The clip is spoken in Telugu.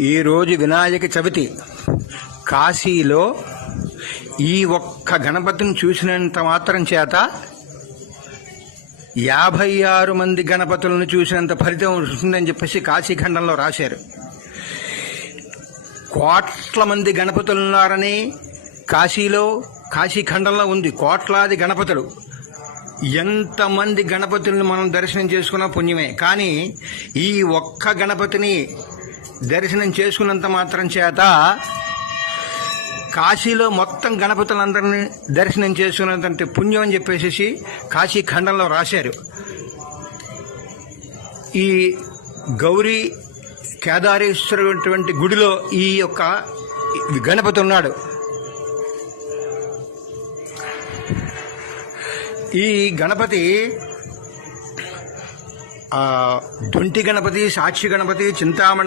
ఈరోజు వినాయక చవితి. కాశీలో ఈ ఒక్క గణపతిని చూసినంత మాత్రం చేత యాభై ఆరు మంది గణపతులను చూసినంత ఫలితం ఉంటుందని చెప్పేసి కాశీఖండంలో రాశారు. కోట్ల మంది గణపతులు ఉన్నారని కాశీలో కాశీఖండంలో ఉంది. కోట్లాది గణపతులు. ఎంతమంది గణపతులను మనం దర్శనం చేసుకున్న పుణ్యమే. కానీ ఈ ఒక్క గణపతిని దర్శనం చేసుకున్నంత మాత్రం చేత కాశీలో మొత్తం గణపతులందరినీ దర్శనం చేసుకున్నంత పుణ్యం అని చెప్పేసి కాశీ ఖండంలో రాశారు. ఈ గౌరీ కేదారేశ్వరటువంటి గుడిలో ఈ యొక్క గణపతి ఉన్నాడు. ఈ గణపతి ఆ, దొంటి గణపతి సాక్షి గణపతి చింతామణి